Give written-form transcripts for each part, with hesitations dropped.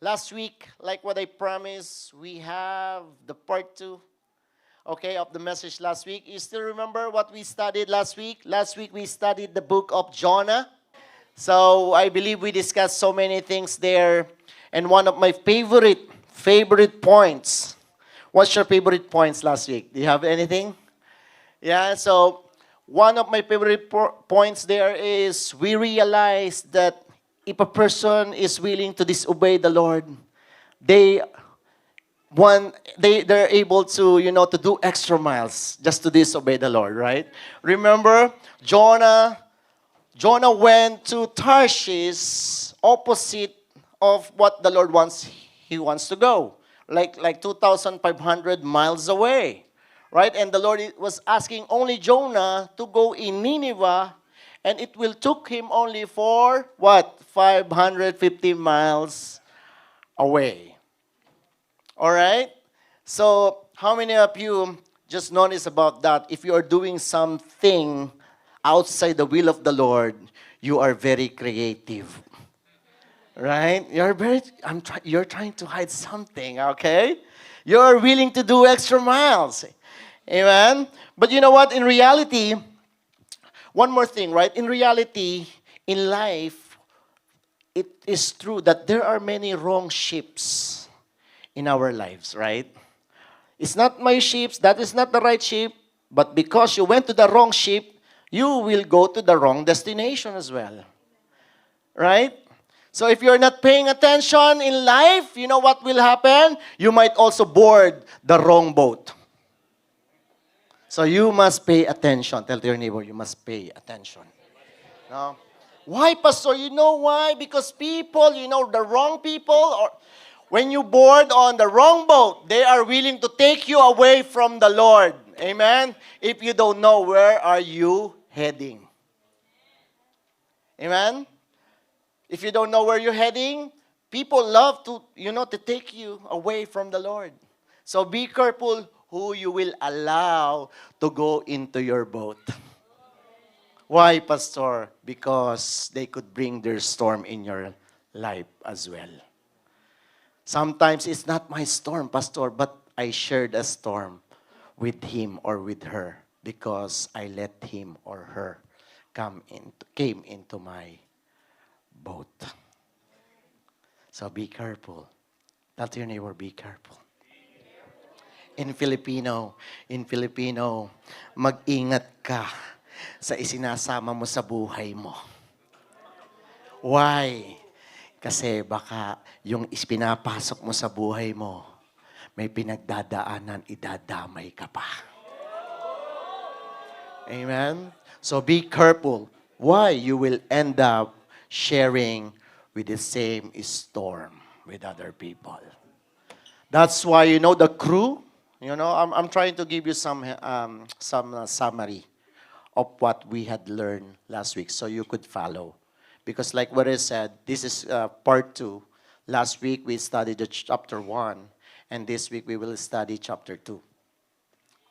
Last week, like what I promised, we have the part two, okay, of the message last week. You still remember what we studied last week? Last week we studied the book of Jonah. So I believe we discussed so many things there. And one of my favorite points. What's your favorite points last week? Do you have anything? Yeah, so one of my favorite points there is we realize that if a person is willing to disobey the Lord, they they're able to to do extra miles just to disobey the Lord, right? Remember Jonah went to Tarshish opposite of what the Lord wants he wants to go. Like 2,500 miles away. Right? And the Lord was asking only Jonah to go in Nineveh, and it will took him only for what? 550 miles away. All right? So, how many of you just notice about that? If you are doing something outside the will of the Lord, you are very creative. Right? You're trying to hide something, okay? You're willing to do extra miles. Amen? But you know what? In reality, one more thing, right? In reality, in life, it is true that there are many wrong ships in our lives, right? It's not my ships, that is not the right ship, but because you went to the wrong ship, you will go to the wrong destination as well. Right? So if you're not paying attention in life, you know what will happen? You might also board the wrong boat. So you must pay attention. Tell your neighbor, you must pay attention. No? Why, Pastor? You know why? Because people, the wrong people, or when you board on the wrong boat, they are willing to take you away from the Lord. Amen? If you don't know, where are you heading? Amen? If you don't know where you're heading, people love to take you away from the Lord. So be careful who you will allow to go into your boat. Why, Pastor? Because they could bring their storm in your life as well. Sometimes it's not my storm, Pastor, but I shared a storm with him or with her because I let him or her came into my boat. So be careful. Tell your neighbor, be careful. In Filipino, mag-ingat ka sa isinasama mo sa buhay mo. Why? Kasi baka yung pinapasok mo sa buhay mo, may pinagdadaanan, idadamay ka pa. Amen? So be careful. Why? You will end up sharing with the same storm with other people. That's why, the crew, I'm trying to give you some summary of what we had learned last week so you could follow. Because like what I said, this is part 2. Last week we studied the chapter 1, and this week we will study chapter 2.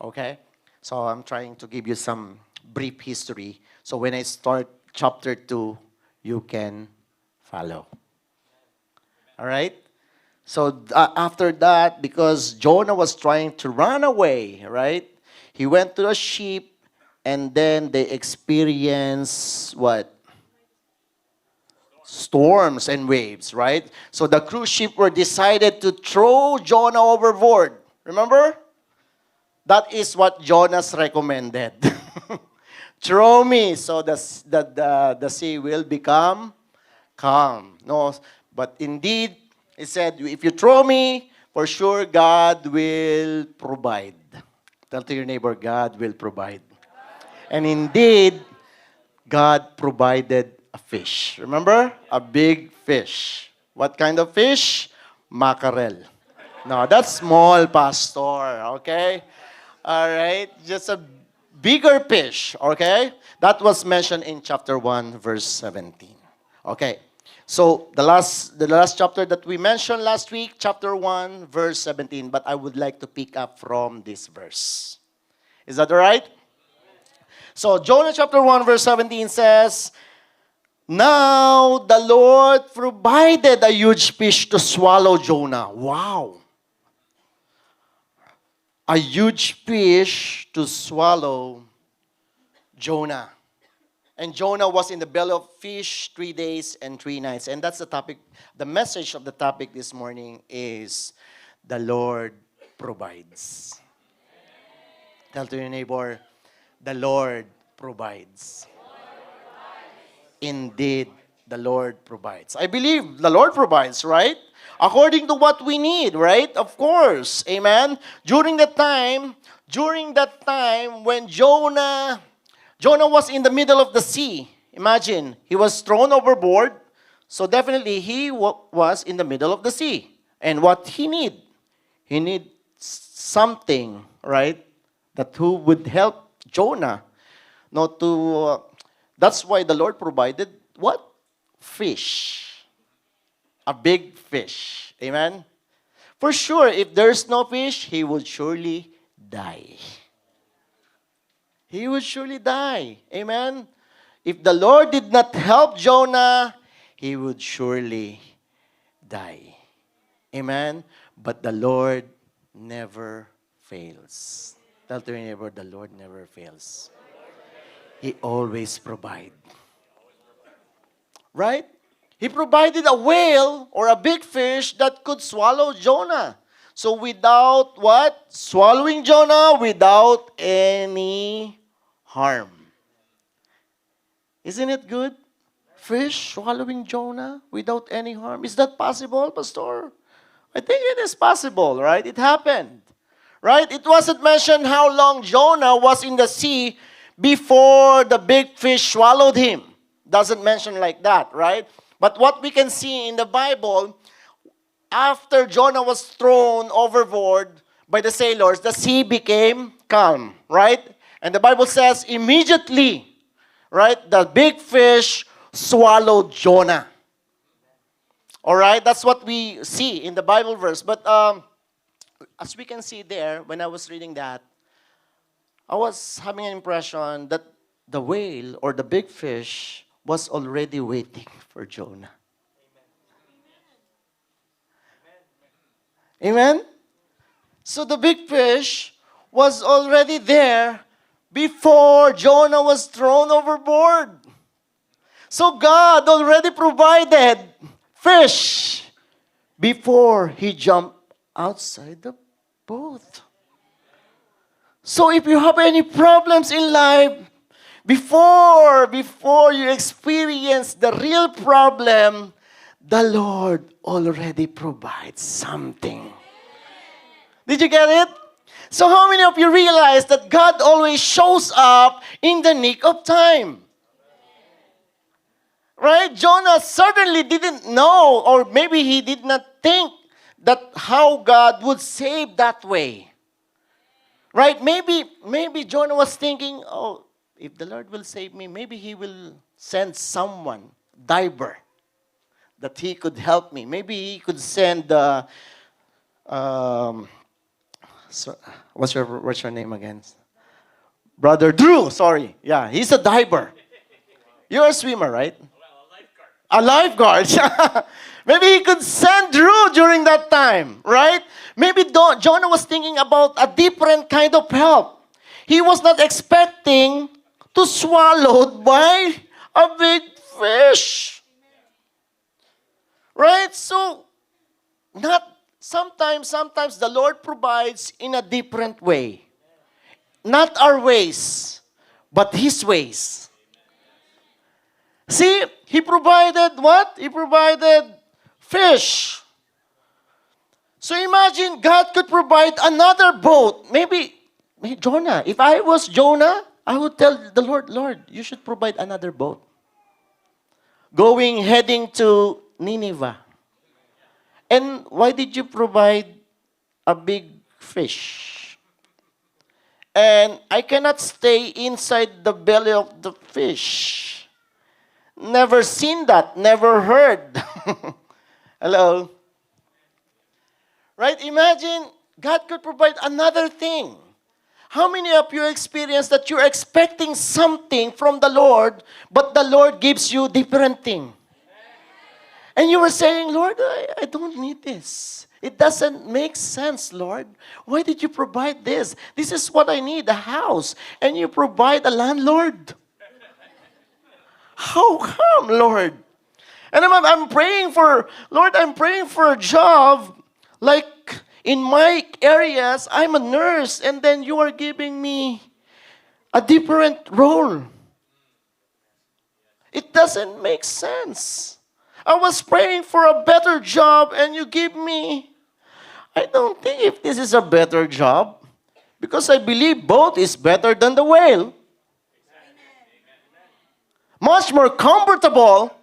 Okay? So I'm trying to give you some brief history. So when I start chapter 2, you can follow. All right? So after that, because Jonah was trying to run away, right? He went to a ship, and then they experienced what? Storms and waves, right? So the cruise ship were decided to throw Jonah overboard. Remember? That is what Jonas recommended. Throw me so the sea will become calm. No, but indeed, it said, if you throw me, for sure God will provide. Tell to your neighbor, God will provide. And indeed, God provided a fish. Remember? A big fish. What kind of fish? Mackerel. No, that's small, Pastor. Okay? All right? Just a bigger fish. Okay? That was mentioned in chapter 1, verse 17. Okay. So the last chapter that we mentioned last week, chapter 1, verse 17, but I would like to pick up from this verse. Is that all right? So Jonah chapter 1, verse 17 says, Now, the Lord provided a huge fish to swallow Jonah. Wow. A huge fish to swallow Jonah. And Jonah was in the belly of fish 3 days and 3 nights. And that's the topic. The message of the topic this morning is the Lord provides. Tell to your neighbor, the Lord provides. Indeed, the Lord provides. I believe the Lord provides, right? According to what we need, right? Of course. Amen. During that time when Jonah was in the middle of the sea. Imagine, he was thrown overboard. So definitely he was in the middle of the sea. And what he need? He need something, right? That who would help Jonah. Not to, that's why the Lord provided what? Fish. A big fish. Amen? For sure, if there's no fish, he would surely die. He would surely die. Amen? If the Lord did not help Jonah, he would surely die. Amen? But the Lord never fails. Tell to your neighbor, the Lord never fails. He always provides. Right? He provided a whale or a big fish that could swallow Jonah. So without what? Swallowing Jonah without any harm. Isn't it good? Fish swallowing Jonah without any harm. Is that possible, Pastor? I think it is possible, right? It happened. Right? It wasn't mentioned how long Jonah was in the sea before the big fish swallowed him. Doesn't mention like that, right? But what we can see in the Bible, after Jonah was thrown overboard by the sailors, the sea became calm, right? And the Bible says immediately, right, the big fish swallowed Jonah. All right, that's what we see in the Bible verse. But as we can see there, when I was reading that, I was having an impression that the whale or the big fish was already waiting for Jonah. Amen? So the big fish was already there before Jonah was thrown overboard. So God already provided fish before he jumped outside the boat. So if you have any problems in life, before you experience the real problem, the Lord already provides something. Did you get it? So how many of you realize that God always shows up in the nick of time? Right? Jonah certainly didn't know, or maybe he did not think that how God would save that way. Right? Maybe Jonah was thinking, oh, if the Lord will save me, maybe he will send someone, diver, that he could help me. Maybe he could send what's your name again? Brother Drew, sorry. Yeah, he's a diver. You're a swimmer, right? A lifeguard. Maybe he could send Drew during that time, right? Maybe Jonah was thinking about a different kind of help. He was not expecting to swallowed by a big fish. Right? So, sometimes the Lord provides in a different way. Not our ways, but His ways. See, He provided what? He provided fish. So imagine God could provide another boat. Maybe Jonah. If I was Jonah, I would tell the Lord, Lord, you should provide another boat. Heading to Nineveh. And why did you provide a big fish? And I cannot stay inside the belly of the fish. Never seen that, never heard. Hello? Right? Imagine God could provide another thing. How many of you experience that you're expecting something from the Lord, but the Lord gives you different thing? And you were saying, Lord, I don't need this. It doesn't make sense, Lord. Why did you provide this? This is what I need, a house. And you provide a landlord. How come, Lord? And I'm praying for, Lord, I'm praying for a job. Like in my areas, I'm a nurse. And then you are giving me a different role. It doesn't make sense. I was praying for a better job and you give me, I don't think if this is a better job because I believe boat is better than the whale. Much more comfortable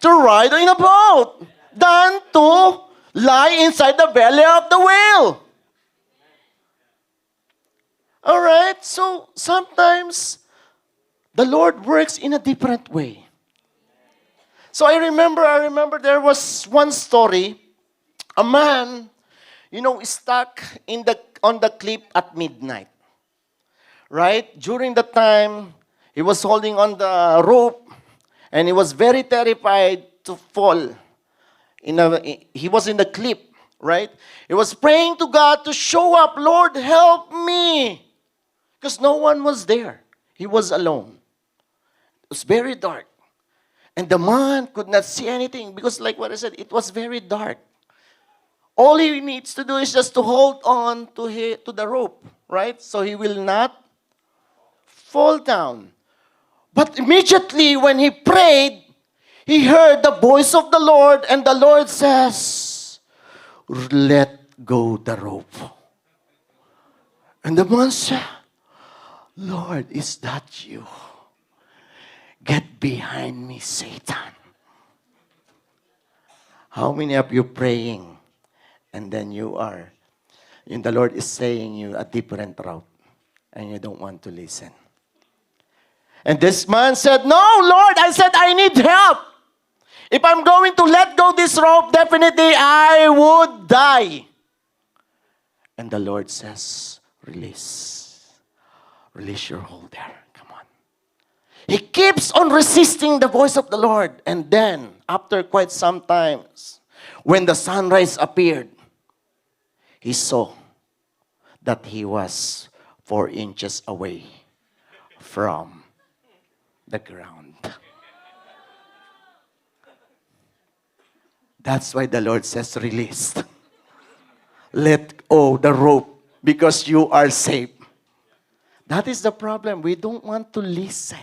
to ride in a boat than to lie inside the belly of the whale. All right, so sometimes the Lord works in a different way. So I remember there was one story, a man, stuck on the cliff at midnight. Right? During the time, he was holding on the rope and he was very terrified to fall. He was in the cliff, right? He was praying to God to show up, Lord, help me. Because no one was there. He was alone. It was very dark. And the man could not see anything because like what I said, it was very dark. All he needs to do is just to hold on to the rope, right? So he will not fall down. But immediately when he prayed, he heard the voice of the Lord and the Lord says, let go the rope. And the man said, Lord, is that you? Get behind me, Satan. How many of you praying and then and the Lord is saying you a different route and you don't want to listen? And this man said, no, Lord, I said I need help. If I'm going to let go this rope, definitely I would die. And the Lord says, release. Release your hold there. Come on. He keeps on resisting the voice of the Lord. And then, after quite some time, when the sunrise appeared, he saw that he was 4 inches away from the ground. That's why the Lord says, release. Let go the rope because you are safe. That is the problem. We don't want to listen.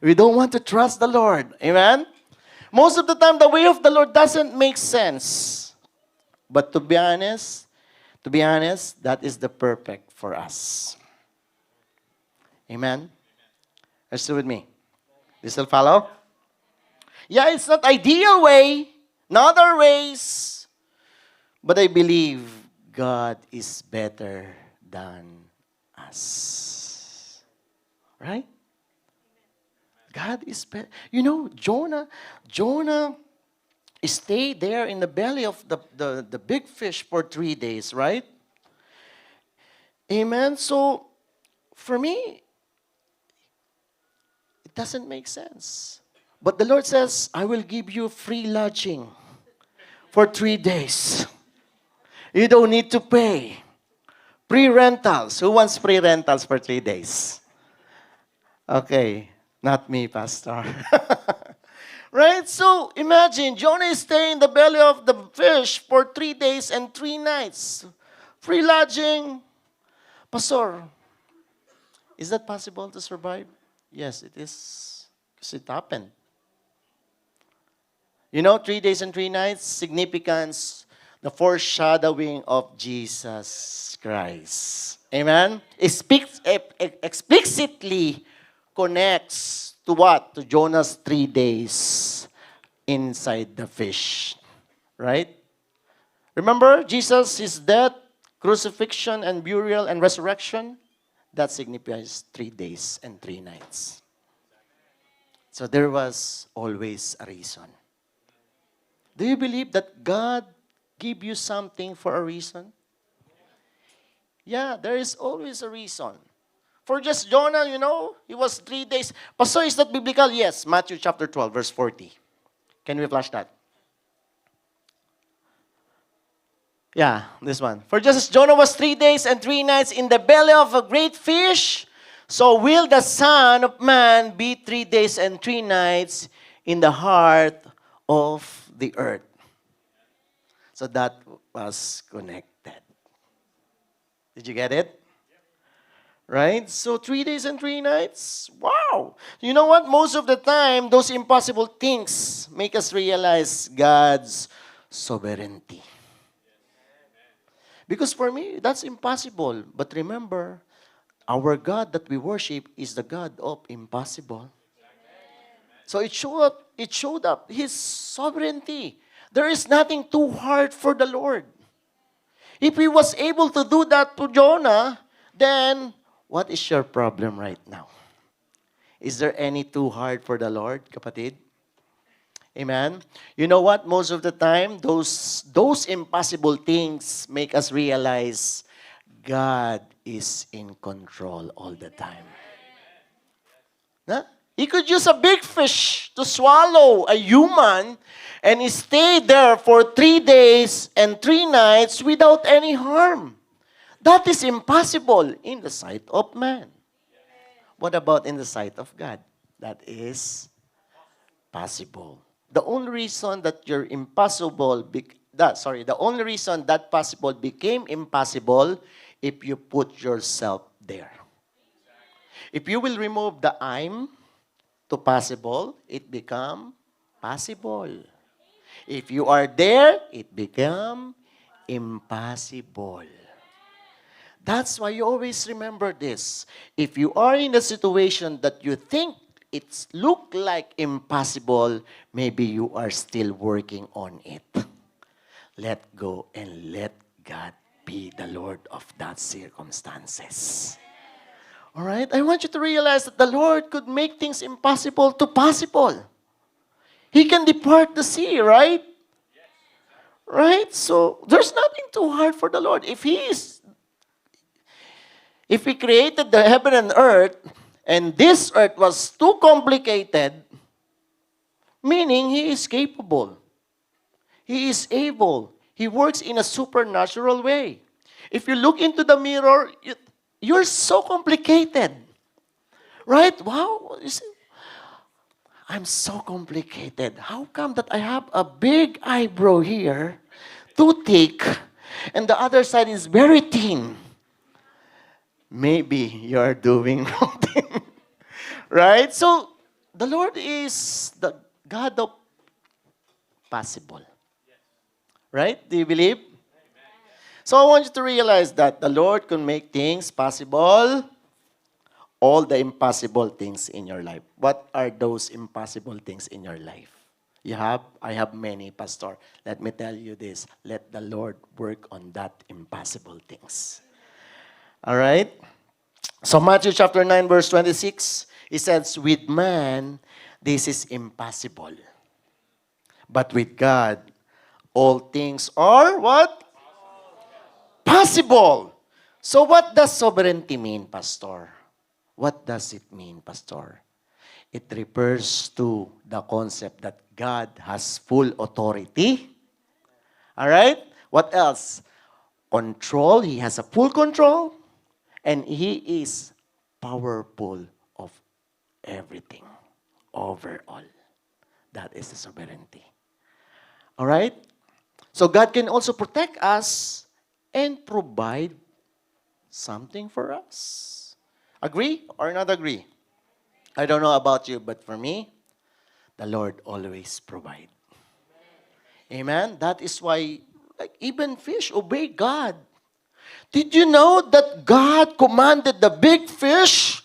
We don't want to trust the Lord. Amen? Most of the time, the way of the Lord doesn't make sense. But to be honest, that is the perfect for us. Amen? Are you still with me? You still follow? Yeah, it's not ideal way, not other ways. But I believe God is better than us. Right? God is better. Jonah stayed there in the belly of the big fish for 3 days, right? Amen. So, for me, it doesn't make sense. But the Lord says, I will give you free lodging for 3 days. You don't need to pay. Free rentals. Who wants free rentals for 3 days? Okay. Not me, Pastor. Right? So, imagine, Jonah is staying in the belly of the fish for 3 days and 3 nights. Free lodging. Pastor, is that possible to survive? Yes, it is. Because it happened. 3 days and 3 nights, significance, the foreshadowing of Jesus Christ. Amen? It speaks explicitly connects to what? To Jonah's 3 days inside the fish. Right? Remember Jesus, his death, crucifixion, and burial, and resurrection? That signifies 3 days and 3 nights. So there was always a reason. Do you believe that God gave you something for a reason? Yeah, there is always a reason. For just Jonah, he was 3 days. Pastor, is that biblical? Yes, Matthew chapter 12, verse 40. Can we flash that? Yeah, this one. For just as Jonah was 3 days and 3 nights in the belly of a great fish, so will the Son of Man be 3 days and 3 nights in the heart of the earth. So that was connected. Did you get it? Right? So 3 days and 3 nights. Wow. You know what? Most of the time, those impossible things make us realize God's sovereignty. Because for me, that's impossible. But remember, our God that we worship is the God of impossible. So it showed up His sovereignty. There is nothing too hard for the Lord. If He was able to do that to Jonah, then what is your problem right now? Is there any too hard for the Lord, kapatid? Amen? You know what? Most of the time, those impossible things make us realize God is in control all the time. Huh? He could use a big fish to swallow a human and he stayed there for 3 days and 3 nights without any harm. That is impossible in the sight of man. What about in the sight of God? That is possible. The only reason that the only reason that possible became impossible if you put yourself there. If you will remove the I'm to possible, it become possible. If you are there, it become impossible. That's why you always remember this. If you are in a situation that you think it's look like impossible, maybe you are still working on it. Let go and let God be the Lord of that circumstances. All right? I want you to realize that the Lord could make things impossible to possible. He can depart the sea, right? Right? So, there's nothing too hard for the Lord. If He created the heaven and earth, and this earth was too complicated, meaning He is capable. He is able. He works in a supernatural way. If you look into the mirror, you're so complicated. Right? Wow. You see, I'm so complicated. How come that I have a big eyebrow here, too thick, and the other side is very thin? Maybe you're doing wrong thing. Right? So, the Lord is the God of possible. Right? Do you believe? So, I want you to realize that the Lord can make things possible, all the impossible things in your life. What are those impossible things in your life? I have many, Pastor. Let me tell you this. Let the Lord work on that impossible things. All right? So Matthew chapter 9 verse 26, it says, with man, this is impossible. But with God, all things are what? Possible. So what does sovereignty mean, Pastor? What does it mean, Pastor? It refers to the concept that God has full authority. All right? What else? Control. He has a full control. And He is powerful of everything, overall. That is the sovereignty. All right? So God can also protect us and provide something for us. Agree or not agree? I don't know about you, but for me, the Lord always provides. Amen? That is why even fish obey God. Did you know that God commanded the big fish?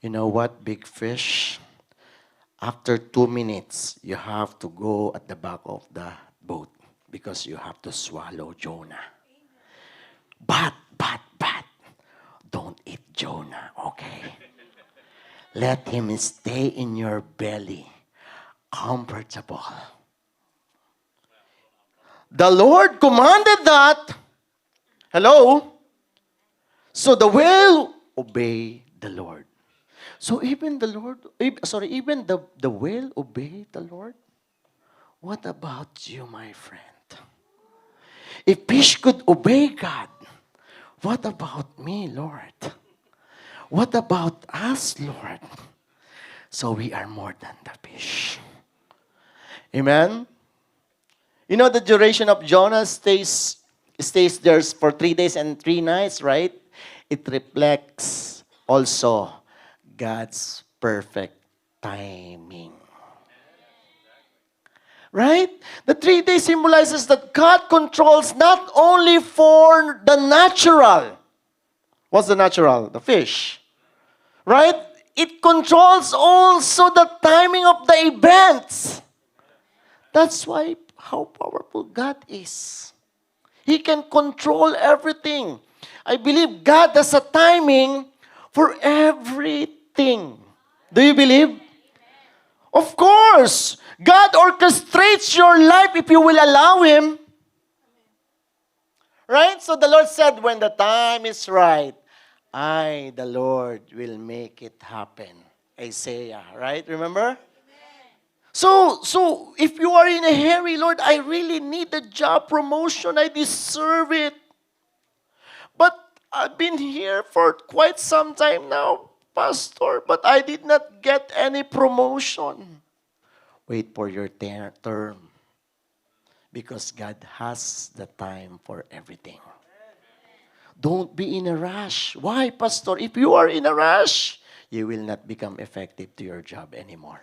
You know what, big fish? After 2 minutes, you have to go at the back of the boat because you have to swallow Jonah. But, don't eat Jonah, okay? Let him stay in your belly, comfortable. The Lord commanded that. Hello? So the whale obey the Lord. So even the Lord, even the whale obey the Lord. What about you, my friend? If fish could obey God, what about me, Lord? What about us, Lord? So we are more than the fish. Amen? You know the duration of Jonah stays there for 3 days and 3 nights, right? It reflects also God's perfect timing. Right? The 3 days symbolizes that God controls not only for the natural. What's the natural? The fish. Right? It controls also the timing of the events. That's why how powerful God is. He can control everything. I believe God has a timing for everything. Do you believe? Of course. God orchestrates your life if you will allow Him. Right? So the Lord said, when the time is right, I, the Lord, will make it happen. Isaiah, right? Remember? So if you are in a hurry, Lord, I really need a job promotion. I deserve it. But I've been here for quite some time now, Pastor, but I did not get any promotion. Wait for your term. Because God has the time for everything. Don't be in a rush. Why, Pastor? If you are in a rush, you will not become effective to your job anymore.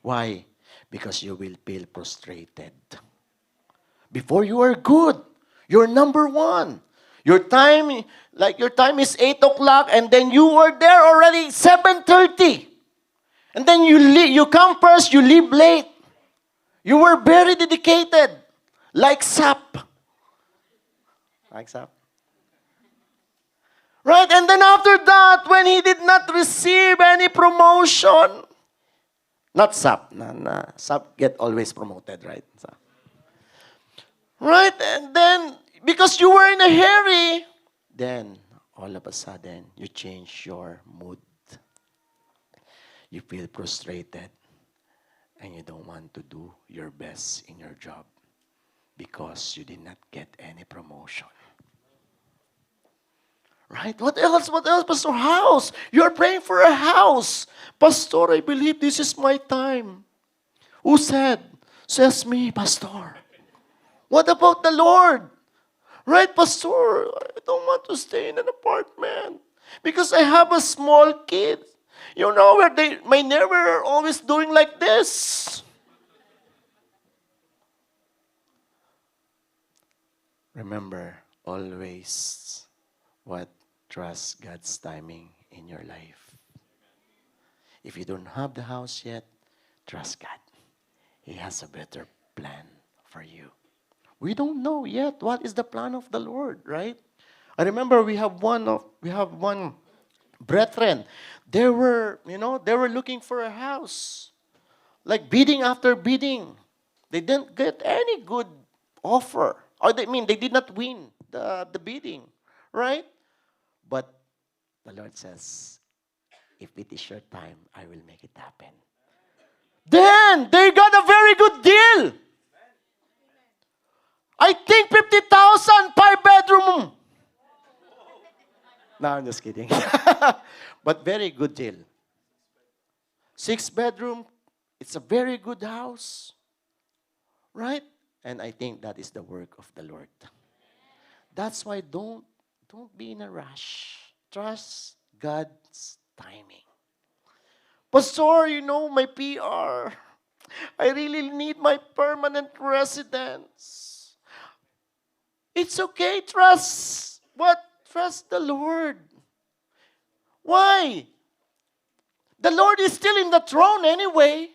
Why? Because you will feel frustrated. Before you are good, you're number one. Your time, your time is 8 o'clock and then you were there already 7:30. And then you come first, you leave late. You were very dedicated. Like SAP. Like SAP. Right? And then after that, when he did not receive any promotion, not SAP. SAP get always promoted, right? Right? And then, because you were in a hurry, then all of a sudden, you change your mood. You feel frustrated and you don't want to do your best in your job because you did not get any promotion. Right? What else? What else, Pastor? House. You're praying for a house. Pastor, I believe this is my time. Who said? Says me, Pastor. What about the Lord? Right, Pastor? I don't want to stay in an apartment because I have a small kid. You know where my neighbor are always doing like this. Remember, always trust God's timing in your life. If you don't have the house yet, trust God. He has a better plan for you. We don't know yet what is the plan of the Lord, right? I remember we have one brethren. They were looking for a house. Like bidding after bidding. They didn't get any good offer. Or they did not win the bidding, right? But the Lord says, if it is your time, I will make it happen. Then they got a very good deal. I think 50,000, 5 bedroom. No, I'm just kidding. But very good deal. 6 bedroom. It's a very good house. Right? And I think that is the work of the Lord. That's why don't be in a rush. Trust God's timing. Pastor, my PR. I really need my permanent residence. It's okay, trust. What? Trust the Lord. Why? The Lord is still in the throne anyway.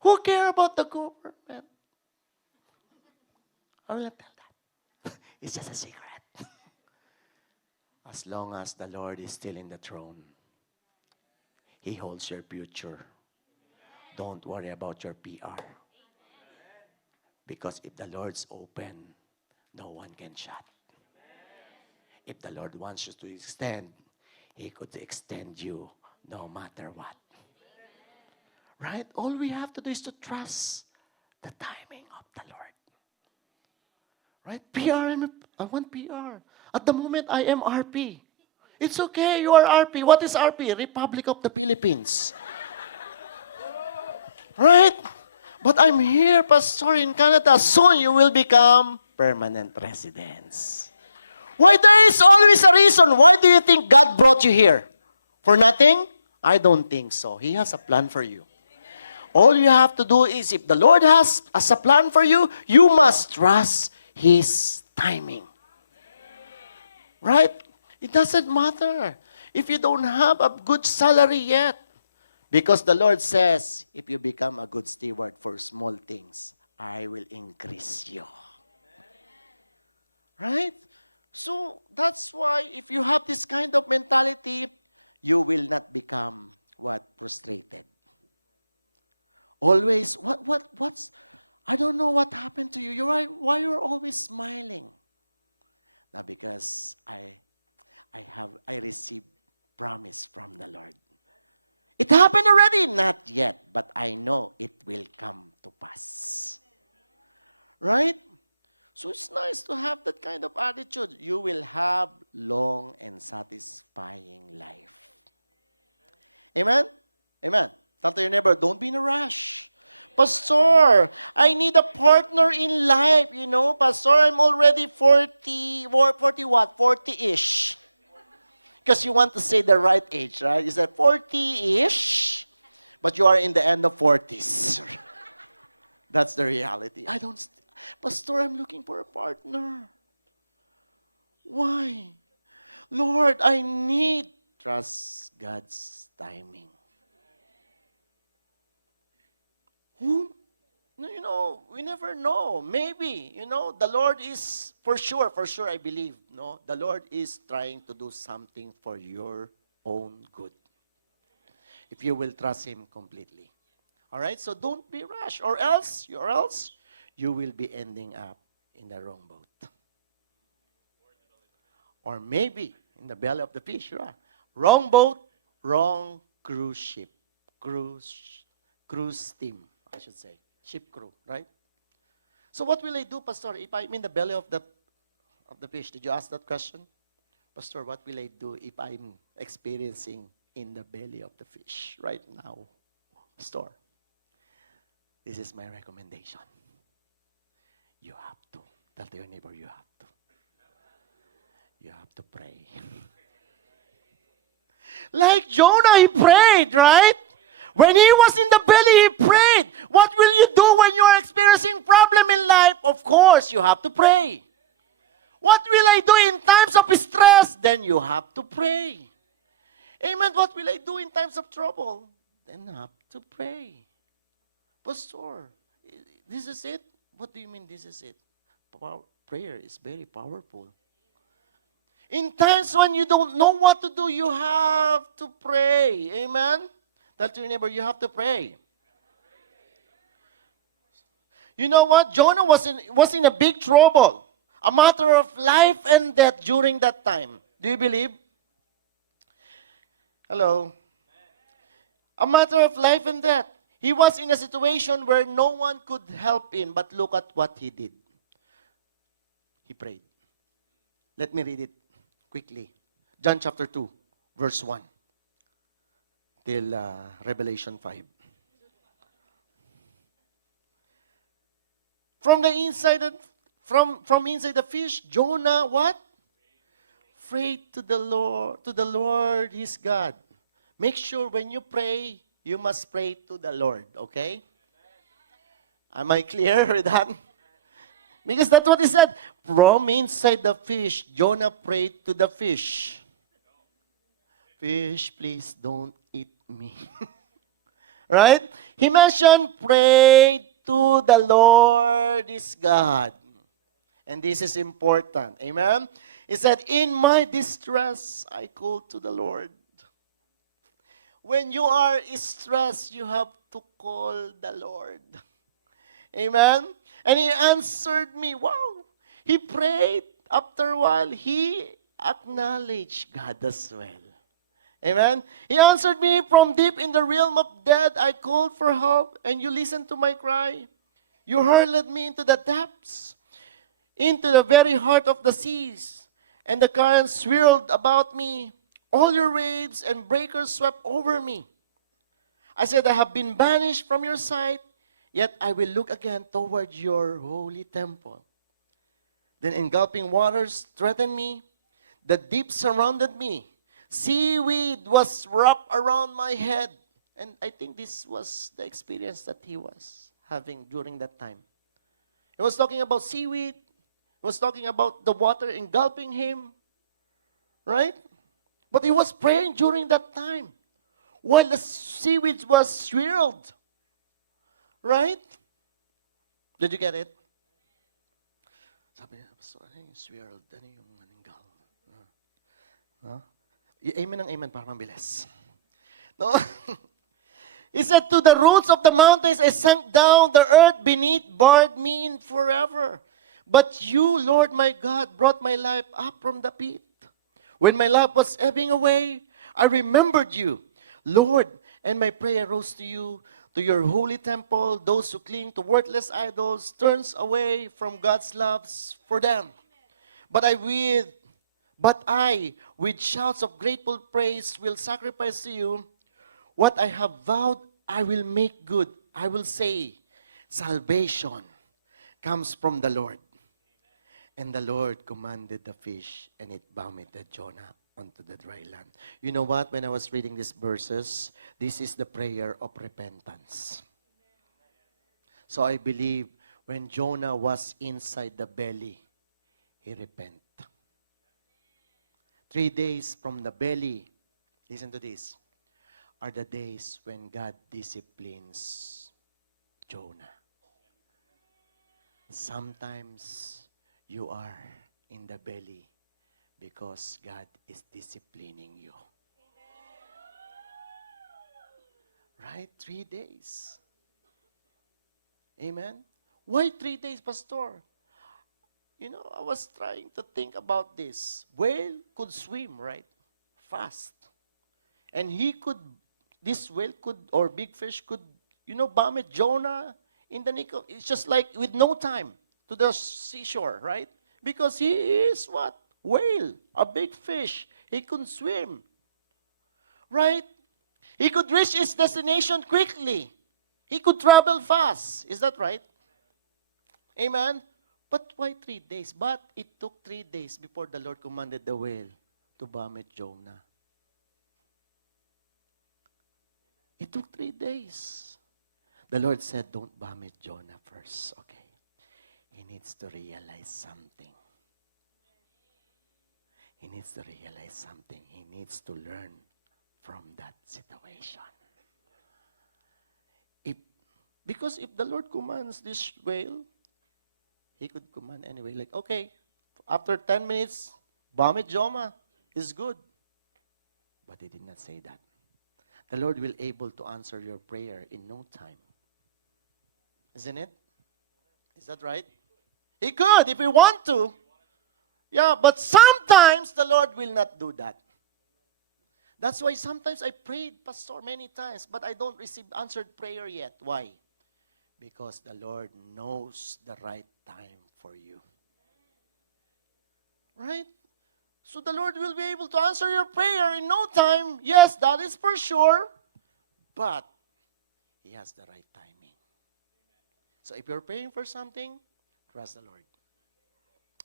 Who care about the government? I will not tell that. It's just a secret. As long as the Lord is still in the throne, He holds your future. Don't worry about your PR. Because if the Lord's open, no one can shut. If the Lord wants you to extend, He could extend you no matter what. Right? All we have to do is to trust the timing of the Lord. Right? I want PR. At the moment, I am RP. It's okay, you are RP. What is RP? Republic of the Philippines. Right? But I'm here, Pastor, in Canada. Soon you will become permanent residents. Why there is always a reason? Why do you think God brought you here? For nothing? I don't think so. He has a plan for you. All you have to do is, if the Lord has a plan for you, you must trust His timing. Right? It doesn't matter if you don't have a good salary yet. Because the Lord says, if you become a good steward for small things, I will increase you. Right? So, that's why if you have this kind of mentality, you will not become frustrated. Always, I don't know what happened to you. Why you're always smiling? Because I received promise from the Lord. It happened already? Not yet, but I know it will come to pass. Right? So it's nice to have that kind of attitude. You will have long and satisfying life. Amen? Amen. Something your neighbor, don't be in a rush. Pastor, I need a partner in life, Pastor, I'm already 40, what, 40-ish. Because you want to say the right age, right? You say 40-ish, but you are in the end of 40s. That's the reality. Pastor, I'm looking for a partner. Why? Lord, I need trust God's timing. We never know. Maybe, the Lord is, for sure, I believe, the Lord is trying to do something for your own good. If you will trust Him completely. All right? So don't be rushed, or else you will be ending up in the wrong boat. Or maybe in the belly of the fish. Right? Wrong boat, wrong cruise ship. Cruise team, I should say. Ship crew, right? So what will I do, Pastor, if I'm in the belly of the fish? Did you ask that question? Pastor, what will I do if I'm experiencing in the belly of the fish right now? Pastor, this is my recommendation. You have to. Tell your neighbor, you have to. You have to pray. Like Jonah, he prayed, right? When he was in the belly, he prayed. What will you do when you are experiencing problem in life? Of course, you have to pray. What will I do in times of stress? Then you have to pray. Amen. What will I do in times of trouble? Then I have to pray. Pastor, this is it? What do you mean this is it? Prayer is very powerful. In times when you don't know what to do, you have to pray. Amen. Tell to your neighbor, you have to pray. You know what? Jonah was in a big trouble. A matter of life and death during that time. Do you believe? Hello? A matter of life and death. He was in a situation where no one could help him, but look at what he did. He prayed. Let me read it quickly. John chapter 2, verse 1. Till Revelation 5. From inside the fish, Jonah what? Prayed to the Lord his God. Make sure when you pray, you must pray to the Lord, okay? Am I clear with that? Because that's what he said. From inside the fish, Jonah prayed to the fish. Fish, please don't eat me. Right? He mentioned pray to the Lord is God. And this is important. Amen? He said, in my distress, I called to the Lord. When you are stressed, you have to call the Lord. Amen? And He answered me. Wow. He prayed. After a while, He acknowledge God as well. Amen? He answered me from deep in the realm of death. I called for help, and you listened to my cry. You hurled me into the depths, into the very heart of the seas, and the currents swirled about me. All your waves and breakers swept over me. I said, I have been banished from your sight, yet I will look again toward your holy temple. Then engulfing waters threatened me. The deep surrounded me. Seaweed was wrapped around my head. And I think this was the experience that he was having during that time. He was talking about seaweed. He was talking about the water engulfing him. Right? But he was praying during that time, while the seaweed was swirled. Right? Did you get it? Sabi niya, swirled. Ano yung maninggal? Amen ang amen para mabilis. No? He said, to the roots of the mountains I sank down, the earth beneath barred me in forever. But you, Lord my God, brought my life up from the pit. When my life was ebbing away, I remembered you, Lord, and my prayer rose to you, to your holy temple. Those who cling to worthless idols turns away from God's love for them. But I, with shouts of grateful praise, will sacrifice to you. What I have vowed, I will make good. I will say, salvation comes from the Lord. And the Lord commanded the fish, and it vomited Jonah onto the dry land. You know what? When I was reading these verses, this is the prayer of repentance. So I believe when Jonah was inside the belly, he repented. 3 days from the belly, listen to this, are the days when God disciplines Jonah. Sometimes you are in the belly because God is disciplining you. Right? 3 days. Amen? Why 3 days, Pastor? You know, I was trying to think about this. Whale could swim, right? Fast. And this whale could, or big fish could, vomit Jonah in the nick of, it's just like with no time to the seashore, right? Because he is what? Whale, a big fish. He could swim, right? He could reach his destination quickly. He could travel fast. Is that right? Amen? But why 3 days? But it took 3 days before the Lord commanded the whale to vomit Jonah. It took 3 days. The Lord said, don't vomit Jonah first. Okay. He needs to realize something. He needs to realize something. He needs to learn from that situation. Because if the Lord commands this whale, He could command anyway. Like, okay, after 10 minutes, vomit Jonah is good. But He did not say that. The Lord will able to answer your prayer in no time. Isn't it? Is that right? He could if He want to. Yeah, but sometimes the Lord will not do that. That's why sometimes I prayed, Pastor, many times, but I don't receive answered prayer yet. Why? Because the Lord knows the right time for you. Right? So the Lord will be able to answer your prayer in no time. Yes, that is for sure. But He has the right timing. So if you're praying for something, trust the Lord.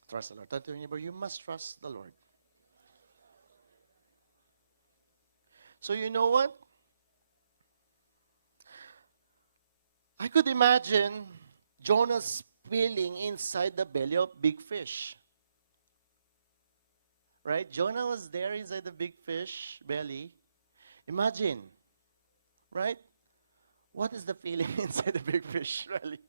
Trust the Lord. Tell your neighbor, you must trust the Lord. So you know what? I could imagine Jonah's feeling inside the belly of big fish. Right? Jonah was there inside the big fish belly. Imagine. Right? What is the feeling inside the big fish belly?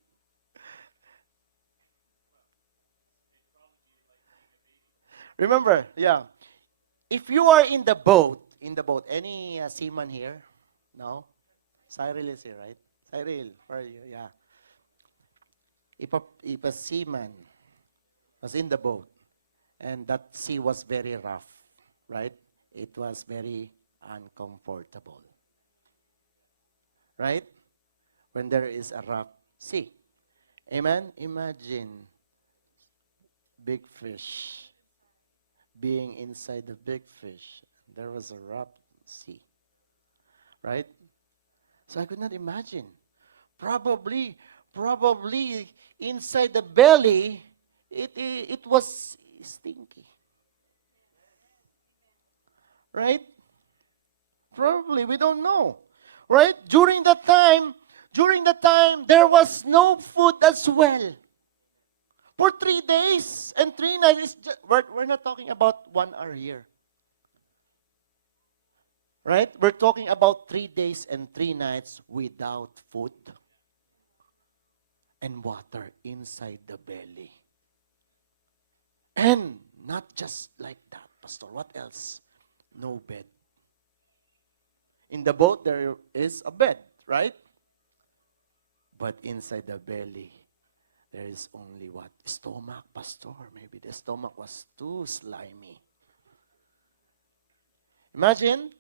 Remember, yeah. If you are in the boat, any seaman here? No? Cyril is here, right? Cyril, where are you? Yeah. If a seaman was in the boat And that sea was very rough, right? It was very uncomfortable, right? When there is a rough sea. Amen? Imagine big fish being inside the big fish. There was a rough sea, right? So I could not imagine. Probably inside the belly, it was stinky, right? Probably, we don't know, right? During the time, there was no food as well. For 3 days and 3 nights, we're not talking about 1 hour here, right? We're talking about 3 days and 3 nights without food and water inside the belly. And not just like that, Pastor. What else? No bed. In the boat, there is a bed, right? But inside the belly, there is only what? Stomach, Pastor. Maybe the stomach was too slimy. Imagine,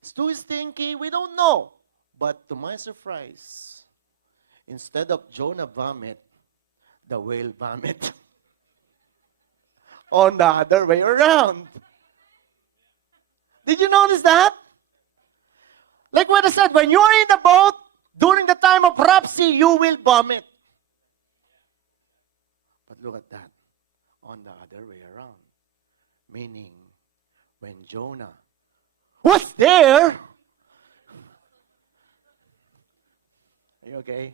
it's too stinky. We don't know. But to my surprise, instead of Jonah vomit, the whale vomit. On the other way around. Did you notice that? Like what I said, when you're in the boat, during the time of rough sea, you will vomit. But look at that. On the other way around. Meaning, when Jonah was there. Are you okay?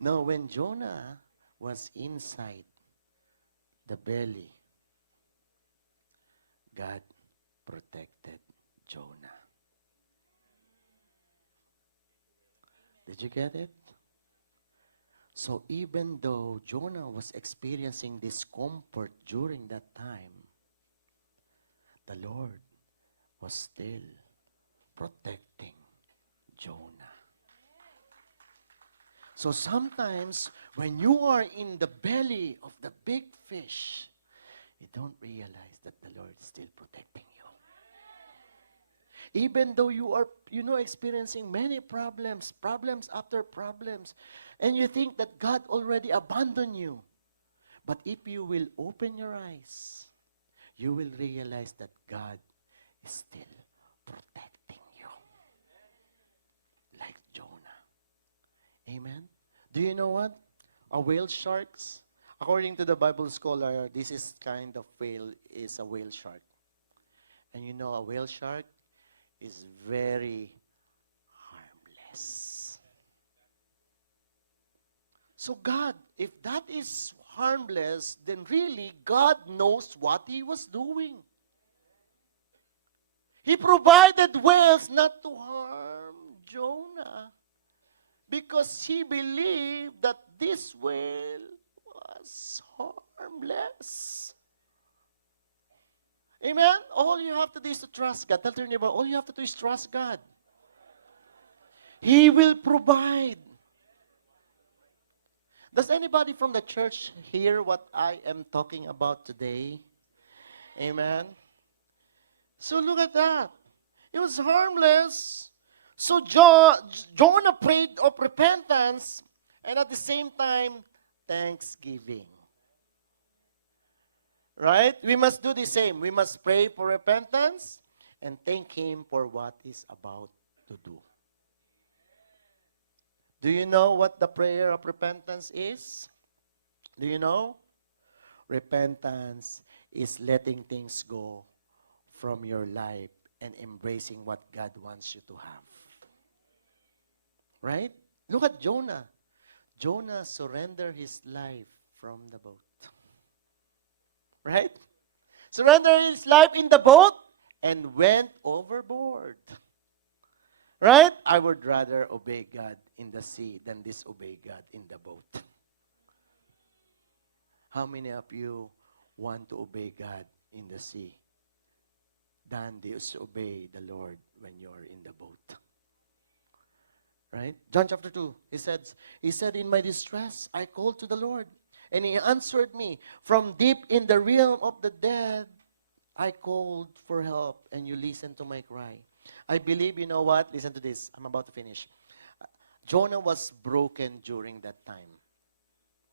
No, when Jonah was inside the belly, God protected Jonah. Did you get it? So even though Jonah was experiencing discomfort during that time, the Lord was still protecting Jonah. So sometimes when you are in the belly of the big fish, you don't realize that the Lord is still protecting you. Even though you are, experiencing many problems after problems, and you think that God already abandoned you. But if you will open your eyes, you will realize that God is still protecting you. Like Jonah. Amen? Do you know what? A whale sharks, according to the Bible scholar, this is kind of whale is a whale shark. And you know a whale shark is very harmless. So God, if that is harmless, then really God knows what He was doing. He provided whales not to harm Jonah because He believed that this whale was harmless. Amen? All you have to do is to trust God. Tell your neighbor, all you have to do is trust God. He will provide. Does anybody from the church hear what I am talking about today? Amen? So look at that. It was harmless. So Jonah prayed of repentance and at the same time, thanksgiving. Right? We must do the same. We must pray for repentance and thank Him for what He's about to do. Do you know what the prayer of repentance is? Do you know? Repentance is letting things go from your life and embracing what God wants you to have. Right? Look at Jonah. Jonah surrendered his life from the boat. Right? Surrendered his life in the boat and went overboard. Right? I would rather obey God in the sea than disobey God in the boat. How many of you want to obey God in the sea than disobey the Lord when you're in the boat? Right? John chapter 2, he said, in my distress, I called to the Lord, And he answered me, from deep in the realm of the dead, I called for help, and you listened to my cry. I believe, you know what? Listen to this. I'm about to finish. Jonah was broken during that time.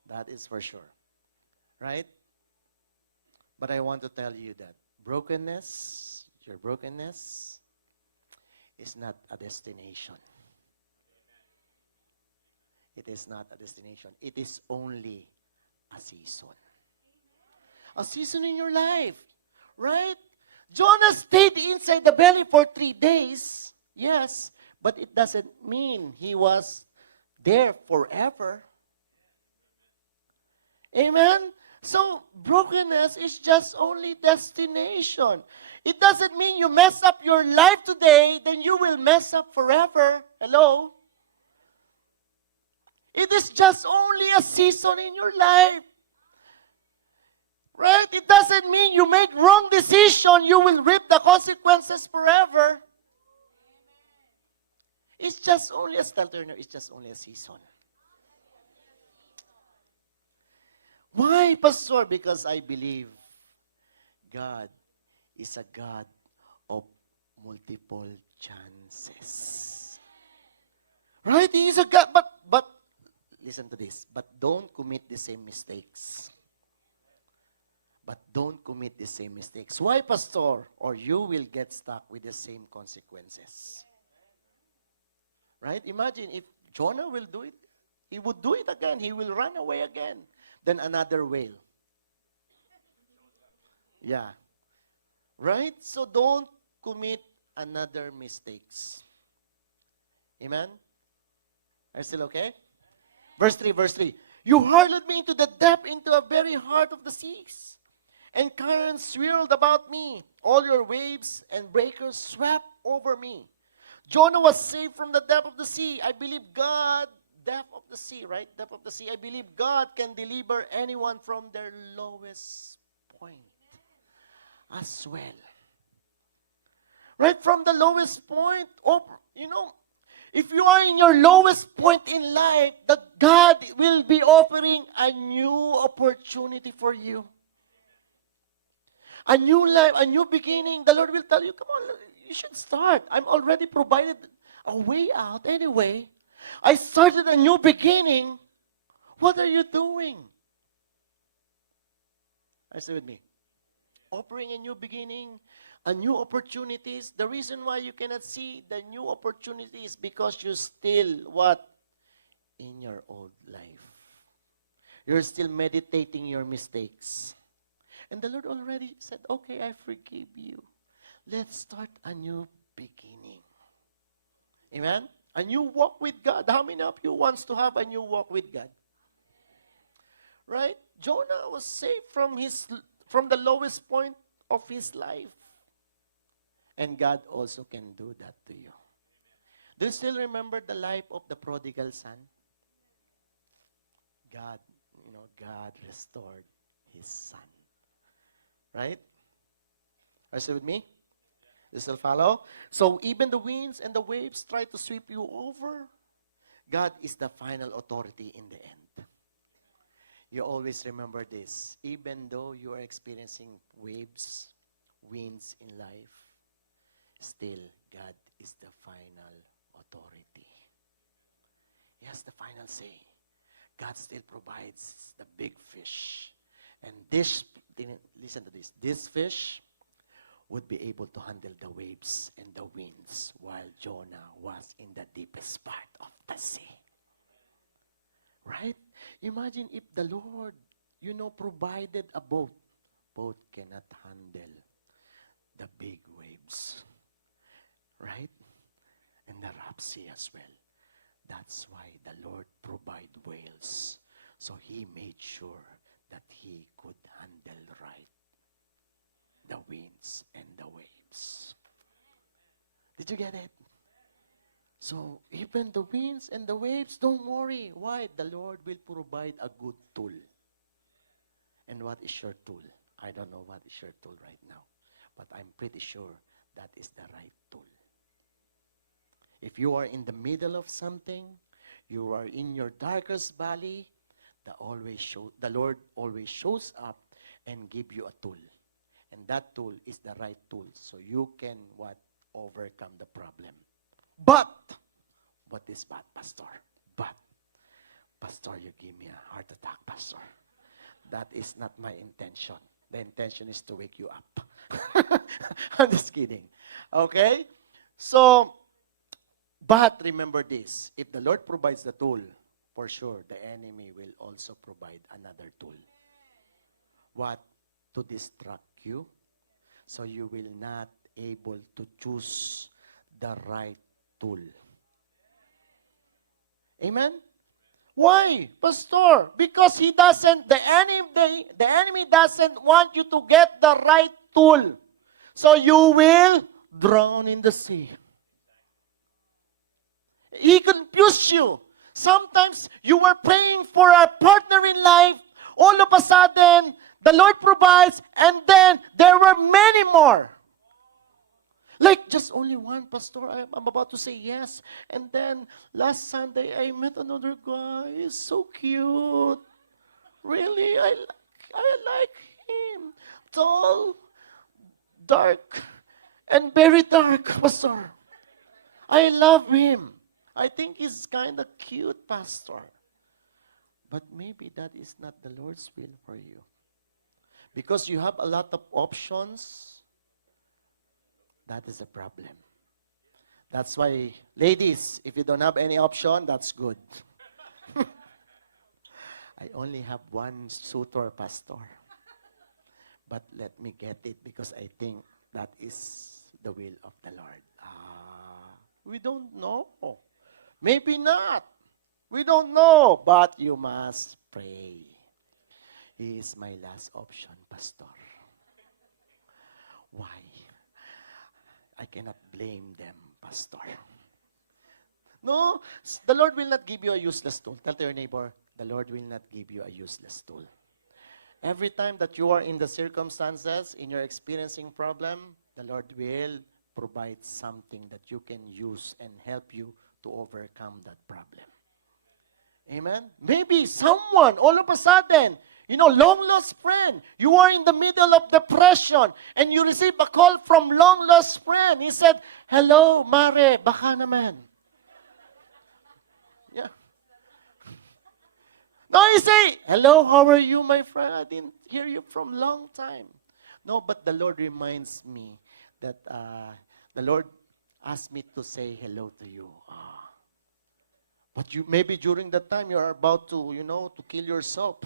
That is for sure. Right? But I want to tell you that brokenness, your brokenness, is not a destination. It is not a destination. It is only a season. A season in your life. Right? Jonah stayed inside the belly for 3 days. Yes. But it doesn't mean he was there forever. Amen? So, brokenness is just only destination. It doesn't mean you mess up your life today, then you will mess up forever. Hello? It is just only a season in your life. Right? It doesn't mean you make wrong decision, you will reap the consequences forever. It's just only a Turner, it's just only a season. Why, Pastor? Because I believe God is a God of multiple chances. Right? He is a God, but listen to this. But don't commit the same mistakes. But don't commit the same mistakes. Why, Pastor? Or you will get stuck with the same consequences. Right? Imagine if Jonah will do it. He would do it again. He will run away again. Then another whale. Yeah. Right? So don't commit another mistakes. Amen? Are you still okay? Verse 3. You hurled me into the depth, into the very heart of the seas. And currents swirled about me. All your waves and breakers swept over me. Jonah was saved from the depth of the sea. I believe God, depth of the sea, right? Depth of the sea. I believe God can deliver anyone from their lowest point as well. Right? From the lowest point, if you are in your lowest point in life, that God will be offering a new opportunity for you. A new life, a new beginning. The Lord will tell you, come on, you should start. I'm already provided a way out anyway. I started a new beginning. What are you doing? Are you still with me? Offering a new beginning, a new opportunities. The reason why you cannot see the new opportunities because you're still what? In your old life. You're still meditating your mistakes. And the Lord already said, okay, I forgive you. Let's start a new beginning. Amen? A new walk with God. How many of you wants to have a new walk with God? Right? Jonah was saved from the lowest point of his life. And God also can do that to you. Do you still remember the life of the prodigal son? God restored his son. Right? Are you still with me? You still follow? So even the winds and the waves try to sweep you over. God is the final authority in the end. You always remember this. Even though you are experiencing waves, winds in life, still God is the final authority. He has the final say. God still provides the big fish. And listen to this, this fish would be able to handle the waves and the winds while Jonah was in the deepest part of the sea. Right? Imagine if the Lord, provided a boat. Boat cannot handle the big waves. Right? And the rough sea as well. That's why the Lord provide whales. So He made sure that He could handle right the winds and the waves. Did you get it? So even the winds and the waves, don't worry. Why? The Lord will provide a good tool. And what is your tool? I don't know what is your tool right now. But I'm pretty sure that is the right tool. If you are in the middle of something, you are in your darkest valley, the Lord always shows up and give you a tool. And that tool is the right tool. So you can what? Overcome the problem. But, what is bad, Pastor? But, Pastor, you give me a heart attack, Pastor. That is not my intention. The intention is to wake you up. I'm just kidding. Okay? So, but remember this. If the Lord provides the tool, for sure, the enemy will also provide another tool. What? To distract you. So you will not able to choose the right tool. Amen? Why, Pastor? Because the enemy doesn't want you to get the right tool. So you will drown in the sea. He confused you. Sometimes you were praying for a partner in life. All of a sudden, the Lord provides, and then there were many more. Like just only one, Pastor. I'm about to say yes. And then last Sunday, I met another guy. He's so cute. Really, I like him. Tall, dark, and very dark, Pastor. I love him. I think he's kind of cute, Pastor. But maybe that is not the Lord's will for you. Because you have a lot of options, that is a problem. That's why, ladies, if you don't have any option, that's good. I only have one suitor, Pastor. But let me get it because I think that is the will of the Lord. We don't know. Maybe not. We don't know. But you must pray. He is my last option, Pastor. Why? I cannot blame them, Pastor. No, the Lord will not give you a useless tool. Tell to your neighbor, the Lord will not give you a useless tool. Every time that you are in the circumstances, in your experiencing problem, the Lord will provide something that you can use and help you to overcome that problem. Amen? Maybe someone, all of a sudden, long lost friend, you are in the middle of depression, and you receive a call from long lost friend. He said, hello, Mare, baka naman. Yeah. No, he say, hello, how are you, my friend? I didn't hear you from long time. No, but the Lord reminds me that the Lord asked me to say hello to you. But maybe during that time you are about to, to kill yourself.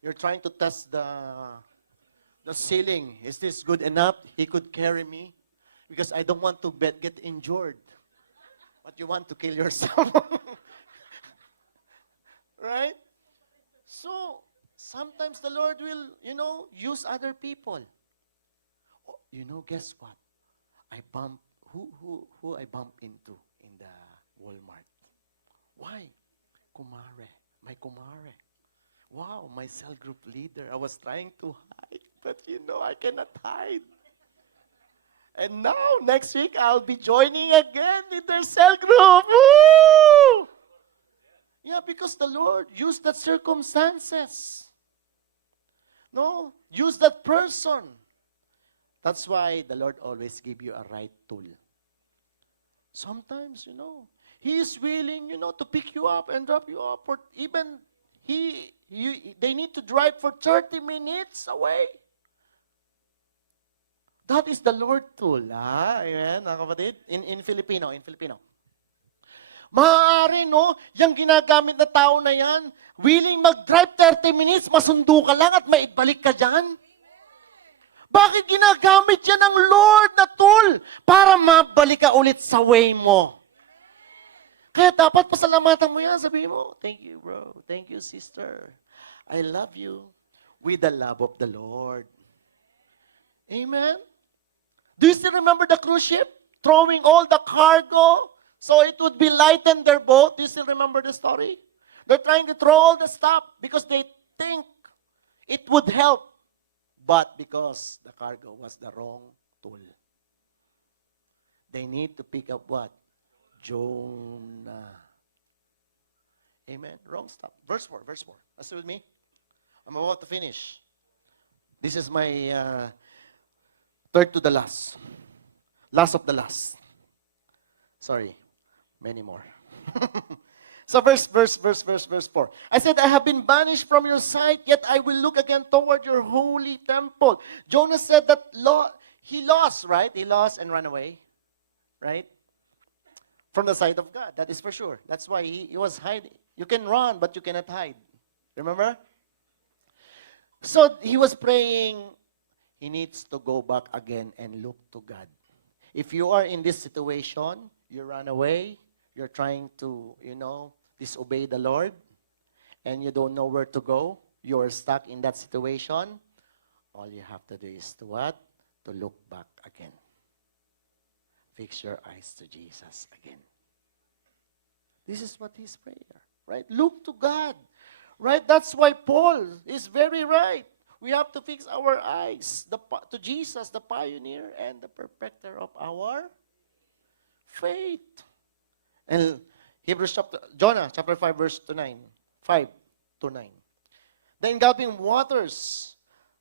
You're trying to test the ceiling. Is this good enough? He could carry me because I don't want to get injured. But you want to kill yourself. Right? So, sometimes the Lord will, use other people. Guess what? Who I bump into in the Walmart. Why? My kumare. Wow, my cell group leader. I was trying to hide, but I cannot hide. And now, next week, I'll be joining again in their cell group. Woo! Yeah, because the Lord used that circumstances. No, use that person. That's why the Lord always give you a right tool. Sometimes, He is willing, to pick you up and drop you off. Or even, they need to drive for 30 minutes away. That is the Lord tool. Amen, mga kapatid? In Filipino. Maaari, yung ginagamit na tao na yan, willing mag-drive 30 minutes, masundo ka lang at maibalik ka dyan. Bakit ginagamit yan ng Lord na tool? Para mabalik ka ulit sa way mo. Kaya dapat pasalamatan mo yan. Sabihin mo, thank you, bro. Thank you, sister. I love you with the love of the Lord. Amen? Do you still remember the cruise ship? Throwing all the cargo so it would be lighten their boat. Do you still remember the story? They're trying to throw all the stuff because they think it would help. But because the cargo was the wrong tool. They need to pick up what? Jonah. Amen. Wrong stop. Verse 4. Verse 4. Are you with me? I'm about to finish. This is my third to the last. Last of the last. Sorry. Many more. So verse 4. I said, I have been banished from your sight, yet I will look again toward your holy temple. Jonah said that he lost, right? He lost and ran away, right? From the sight of God, that is for sure. That's why he was hiding. You can run, but you cannot hide. Remember? So he was praying, he needs to go back again and look to God. If you are in this situation, you run away, you're trying to, disobey the Lord, and you don't know where to go, you're stuck in that situation, all you have to do is to what? To look back again. Fix your eyes to Jesus again. This is what his prayer, right? Look to God, right? That's why Paul is very right. We have to fix our eyes to Jesus, the pioneer and the perfecter of our faith. And Jonah chapter 5 verse 9. 5 to 9. The engulfing waters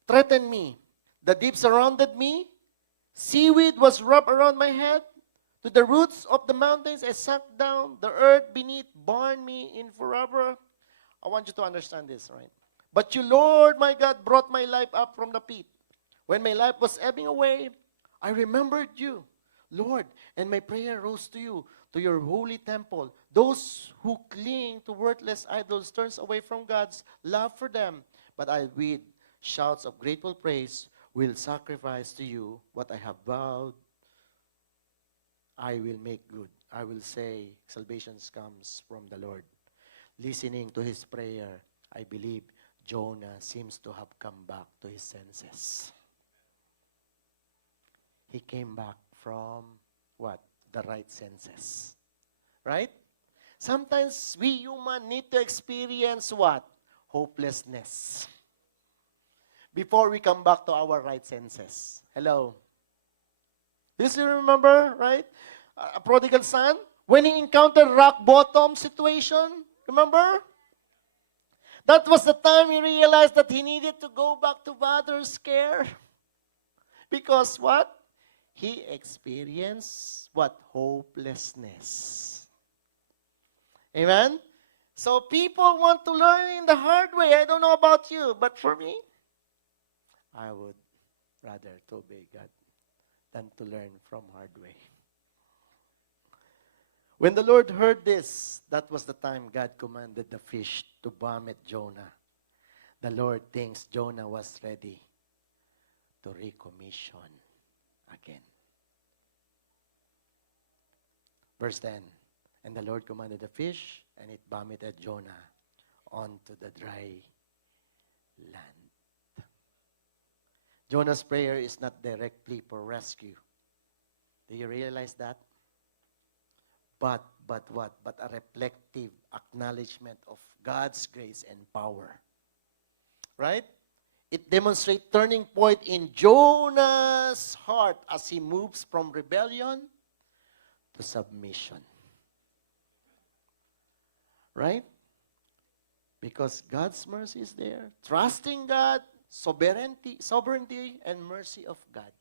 threatened me. The deep surrounded me. Seaweed was wrapped around my head. To the roots of the mountains I sank down. The earth beneath burned me in forever. I want you to understand this, right? But you, Lord, my God, brought my life up from the pit. When my life was ebbing away, I remembered you, Lord, and my prayer rose to you, to your holy temple. Those who cling to worthless idols turns away from God's love for them. But I, with shouts of grateful praise, will sacrifice to you what I have vowed. I will make good. I will say, salvation comes from the Lord. Listening to his prayer, I believe Jonah seems to have come back to his senses. He came back from what? The right senses. Right? Sometimes we human need to experience what? Hopelessness. Before we come back to our right senses. Hello? Do you remember, right? A prodigal son, when he encountered rock bottom situation, remember? That was the time he realized that he needed to go back to father's care. Because what? He experienced what? Hopelessness. Amen? So people want to learn in the hard way. I don't know about you, but for me, I would rather to obey God than to learn from hard way. When the Lord heard this, that was the time God commanded the fish to vomit Jonah. The Lord thinks Jonah was ready to recommission again. Verse 10, and the Lord commanded the fish, and it vomited Jonah onto the dry land. Jonah's prayer is not directly for rescue. Do you realize that? But what? But a reflective acknowledgement of God's grace and power. Right? It demonstrates turning point in Jonah's heart as he moves from rebellion to submission. Right? Because God's mercy is there. Trusting God, sovereignty and mercy of God.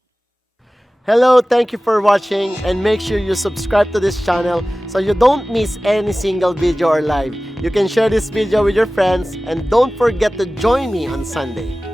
Hello, thank you for watching, and make sure you subscribe to this channel so you don't miss any single video or live. You can share this video with your friends, and don't forget to join me on Sunday.